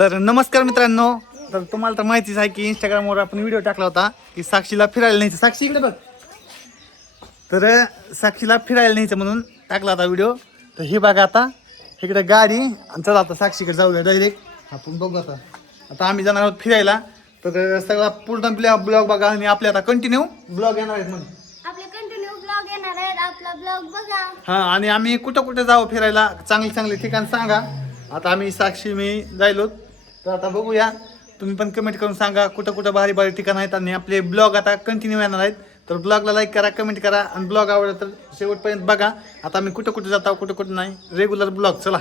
तर नमस्कार मित्रांनो. तर तुम्हाला तर माहितीच आहे की इंस्टाग्रामवर आपण व्हिडिओ टाकला होता की साक्षीला फिरायला न्यायचं. साक्षी इकडे बघ. तर साक्षीला फिरायला न्यायचं म्हणून टाकला होता व्हिडिओ. तर हे बघा आता इकडे गाडी आणि चला आता साक्षीकडे जाऊया डायरेक्ट. आपण बघू आता. आता आम्ही जाणार आहोत फिरायला. तर सगळा पूर्ण ब्लॉग बघा आणि आपले आता कंटिन्यू ब्लॉग येणार आहेत म्हणून. आपले कंटिन्यू ब्लॉग येणार आहेत. आपला ब्लॉग बघा. हां, आणि आम्ही कुठं कुठं जाऊ फिरायला चांगली चांगली ठिकाण सांगा. आता आम्ही साक्षी मी जायलो. तर आता बघूया. तुम्ही पण कमेंट करून सांगा कुठं कुठं भारी भारी ठिकाण आहेत. आणि आपले ब्लॉग आता कंटिन्यू येणार आहेत. तर ब्लॉगला लाईक करा, कमेंट करा आणि ब्लॉग आवडला तर शेवटपर्यंत बघा. आता आम्ही कुठं कुठं जातो कुठं कुठं नाही. Regular blog. चला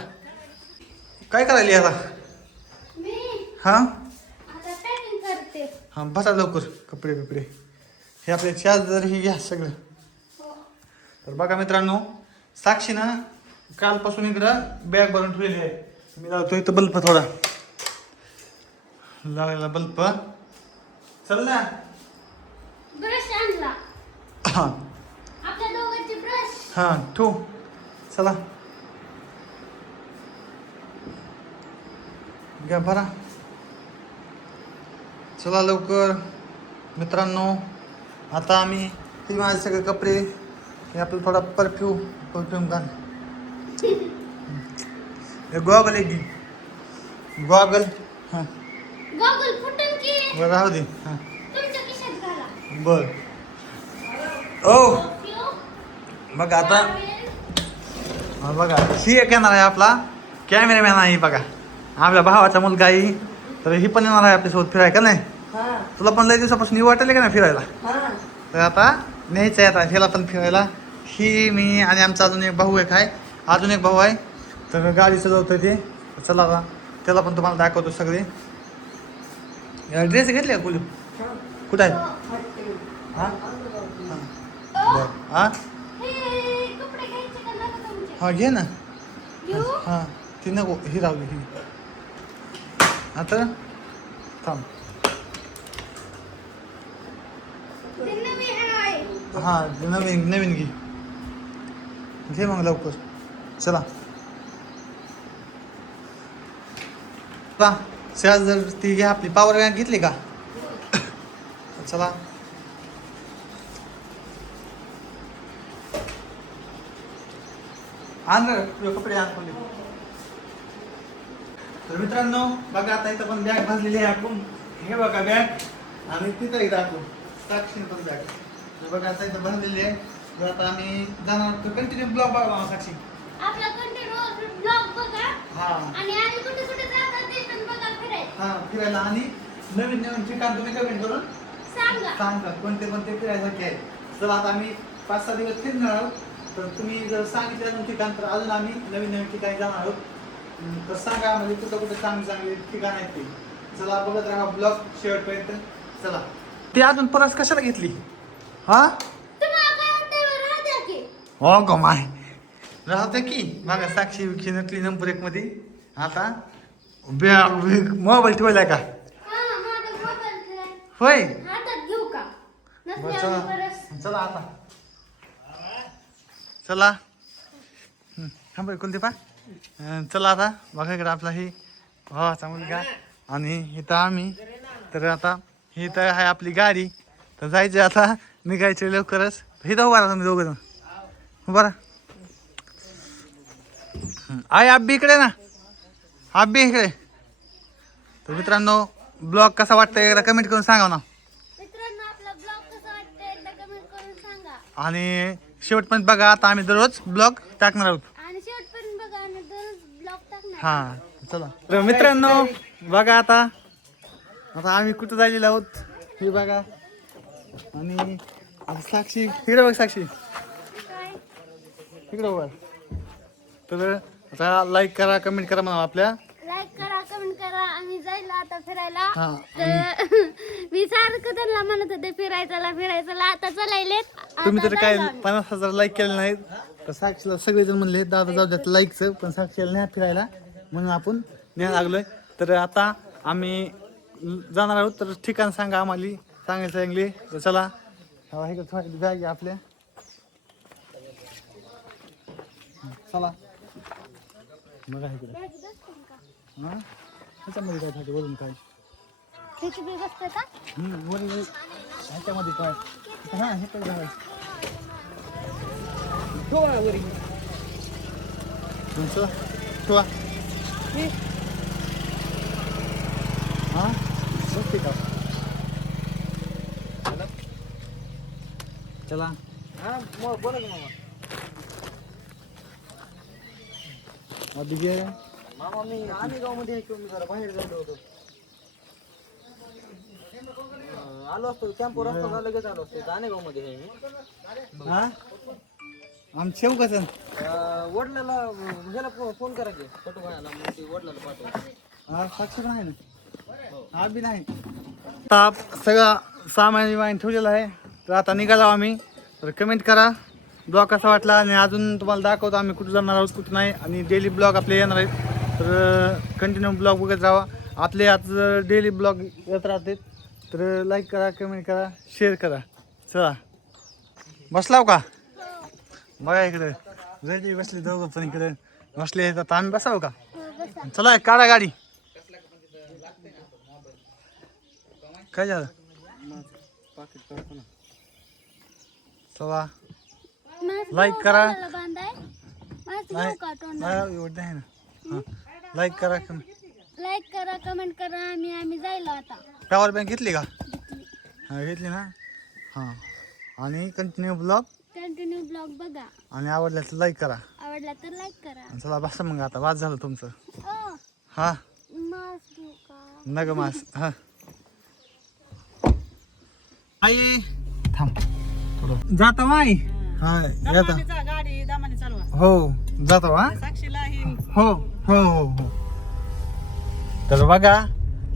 काय करायली आता. मी हां आता पॅकिंग करते. हां, बसा लवकर. कपडे बिपडे हे आपले चार्जर ही घ्या सगळं. तर बघा मित्रांनो, साक्षीनं कालपासून इकडं बॅग भरून ठेवलेली आहे. मी लावतो इथं बल्ब थोडा लावलेला बल्ब. चल ना. ब्रश आणला. हां आपल्या दोघांचे ब्रश. हां ठेवू. चला घ्या भरा. चला लवकर मित्रांनो. आता आम्ही हे माझे सगळे कपडे हे आपलं थोडा परफ्यूम घाल. हे गॉगल एक घे. गॉगल. हां गॉगल फुटन की बरं राहू दे. हां तुमच्या खिशात घाला. बर. ओ क्यों? बघा आता. हा बघा ही एक येणार आहे आपला कॅमेरामॅन आहे. बघा आपल्या भावाचा मुलगा आहे. तर ही पण येणार आहे आपल्यासोबत फिरायला का नाही. तुला पण लई दिवसापासून ही वाटेल का नाही फिरायला. तर आता न्यायचं आहे आता ह्याला पण फिरायला. ही मी आणि आमचा अजून एक भाऊ एक आहे. अजून एक भाऊ आहे. तर गाडी चालवतोय ते. चला आता त्याला पण तुम्हाला दाखवतो सगळे. ड्रेस घेतले का कुलू कुठं आहे. हां बरं. हां हे कपडे घ्यायचे का नका तुमचे? हां घे ना. घेऊ? हां ती नको ही राहू दे ही. आता थांब. ते नवीन आहे. हां नवीन नवीन घे मग लवकर. चला जर ती घ्या आपली पॉवर बँक घेतली का. चला आण रे तुझे कपडे आण कोणी. तर मित्रांनो बघा आता इथं पण बॅग भरलेली आहे आपण. हे बघा बॅग आणि तिथं एकदा आपण साक्षी पण बॅग बघा आता इथं भरलेली आहे. तर आता आम्ही जाणार कंटिन्यू ब्लॉग बघा साक्षी. आपला कंटिन्यू ब्लॉग बघा. हां आणि आम्ही कुठे कुठे जातात ते पण बघा फिरायला. हां फिरायला आणि नवीन नवीन ठिकाण तुम्ही कमेंट करून सांगा. सांगा कोणते कोणते फिरायसारखे आहे. चला आता आम्ही 5-6 दिवस फिरणार आहोत. तर तुम्ही जर सांगितलं नवीन ठिकाण तर अजून आम्ही नवीन नवीन ठिकाणी जाणार आहोत. तर सांगा म्हणजे कुठं कुठं चांगली चांगली ठिकाण आहेत ते. चला बघत राहा ब्लॉग शेवटपर्यंत. चला ती अजून परत कशाला घेतली. हा तुम्हाला काय वाटतंय बरं? राहू द्या की. हो गो माय राहते की. बघा साक्षी विक्षी नकली नंबर 1 मध्ये. आता बॅग मोबाईल ठेवलाय का. हा, माझा मोबाईल ठेवाय. होय हातात घेऊ का? बरं, नसल्यावर परत. चला आता चला. हा बरं कोणते पा. चला आता बघा इकडे आपला ही भावाचा मुलगा आणि इथं आम्ही. तर आता ही तर आहे आपली गाडी. तर जायचं आता निघायचं लवकरच. इथं उभा राहा तुम्ही दोघं जण. उभा राहा. आहे आब्बी इकडे ना. आब्बी इकडे. तर मित्रांनो ब्लॉग कसा वाटतंय एकदा कमेंट करून सांगा ना. मित्रांनो आपला ब्लॉग कसा वाटतंय एकदा कमेंट करून सांगा. आणि शेवटपर्यंत बघा आता आम्ही दररोज ब्लॉग टाकणार आहोत. आणि शेवटपर्यंत बघा आणि दररोज ब्लॉग टाकणार. हा चला. तर मित्रांनो बघा आता आता आम्ही कुठं जायलेलो आहोत हे बघा. आणि आता साक्षी इकडे बघ साक्षी काय? इकडे बघ. तर आता लाईक करा कमेंट करा म्हणा आपल्या. लाईक करा कमेंट करा. आम्ही जायला आता फिरायला. हा तर मी सारखं त्यांना म्हणत होते फिरायचं आता चालायलेत. तुम्ही तर आता काय जायला आम्ही. 50,000 लाईक केले नाहीत. तर साक्षीला सगळेजण म्हणले दादा जाऊ द्यात लाईकचं. पण साक्षीला न्या फिरायला म्हणून आपण न्या लागलोय. तर आता आम्ही जाणार आहोत. तर ठिकाण सांगा आम्हाला चांगले. तर चला हे थोडी बॅग आहे आपल्या. चला बघा इकडे. बॅग बसतील का? हां ह्याच्यामध्ये काय खाते वरून काय खिचडी बसते का वरून ह्याच्यामध्ये काय हा हे पण घालायचं ठेवा वरी तुमचं ठेवा हा बसते का चला हा मग बोला की मामा. अभी जे मामा मी आनेगावमध्ये आहे किंवा मी जरा बाहेर गेलो होतो. आलो असतो कॅम्पवर असतो का लगेच आलो असतो. इथं आनेगावमध्ये आहे मी. हा आम शेव कसं वडिलाला ह्याला फोन करा की फोटो काढायला मग ते वडिलाला पाठवा. हा साक्षी नाही ना हा बी नाही ताप सगळा सामान विमान ठेवलेला आहे तर आता निघालो आम्ही तर कमेंट करा ब्लॉग कसा वाटला आणि अजून तुम्हाला दाखवतो आम्ही कुठं जाणार आहोत कुठं नाही आणि डेली ब्लॉग आपले येणार आहेत तर कंटिन्यू ब्लॉग बघत राहा आपले आज डेली ब्लॉग येत राहते तर लाईक करा कमेंट करा शेअर करा चला बसलाव का बघा इकडे रेडी बसले दोघं पण इकडे बसले तर आम्ही बसावं का चला काढा गाडी काय झालं चला लाईक करा नाही एवढं आहे ना हां लाईक करा लाईक करा कमेंट करा आम्ही जायला आता पॉवर बँक घेतली का हां घेतली ना हां आणि कंटिन्यू ब्लॉग बघा आणि आवडलं तर लाईक करा आवडला तर लाईक करा आणि चला बसा मग आता वाद झालं तुमचं ओ हां मास घेऊ का नग मास हां आई थांब थोडं जातो आई हा येतो गाडी दामाने चालवा. हो जातो हा साक्षीला ही हो हो हो हो तर बघा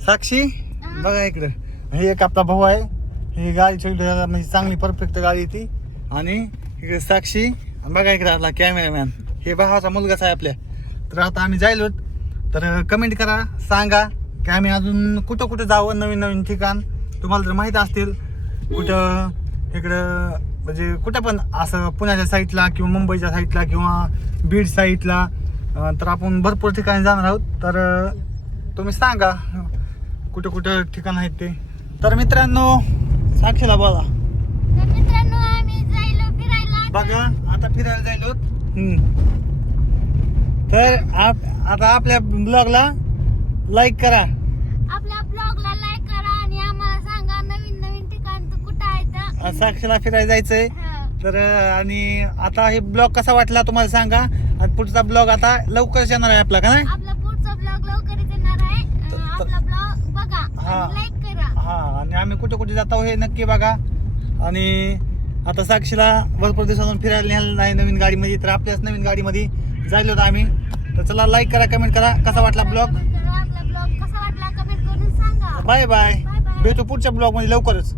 साक्षी बघा इकडं हे एक आपला भाऊ आहे ही गाडी ठेवली म्हणजे चांगली परफेक्ट गाडी आहे ती आणि इकडे साक्षी आणि बघा इकडे आपला कॅमेरामॅन हे भावाचा मुलगाच आहे आपल्या तर आता आम्ही जायलो तर कमेंट करा सांगा की आम्ही अजून कुठं कुठं जावं नवीन नवीन ठिकाण तुम्हाला जर माहीत असतील कुठं इकडं म्हणजे कुठं पण असं पुण्याच्या साईडला किंवा मुंबईच्या साईडला किंवा बीड साईडला तर आपण भरपूर ठिकाणी जाणार आहोत तर तुम्ही सांगा कुठं कुठं ठिकाण आहेत ते तर मित्रांनो साक्षीला बोला तर मित्रांनो आम्ही जायलो फिरायला बघा आता फिरायला जायलो तर आता आपल्या ब्लॉगला लाईक करा आपल्या ब्लॉगला लाईक करा आणि आम्हाला सांगा नवीन नवीन ठिकाण कुठं आहे साक्षीला फिरायला जायचंय तर आणि आता हे ब्लॉग कसा वाटला तुम्हाला सांगा आणि पुढचा ब्लॉग आता लवकरच येणार आहे आपला का नाही आपला पुढचा ब्लॉग लवकरच येणार आहे आपला ब्लॉग बघा हा. आणि लाईक करा हा आणि आम्ही कुठे कुठे जातो हे नक्की बघा आणि आता साक्षीला भरपूर दिवसातून फिरायला न्यायला नाही नवीन गाडीमध्ये तर आपल्याच नवीन गाडीमध्ये जायलो होतो आम्ही तर चला लाईक करा कमेंट करा कसा वाटला ब्लॉग आपला ब्लॉग कसा वाटला कमेंट करून सांगा बाय बाय बाय बाय भेटू पुढच्या ब्लॉग मध्ये लवकरच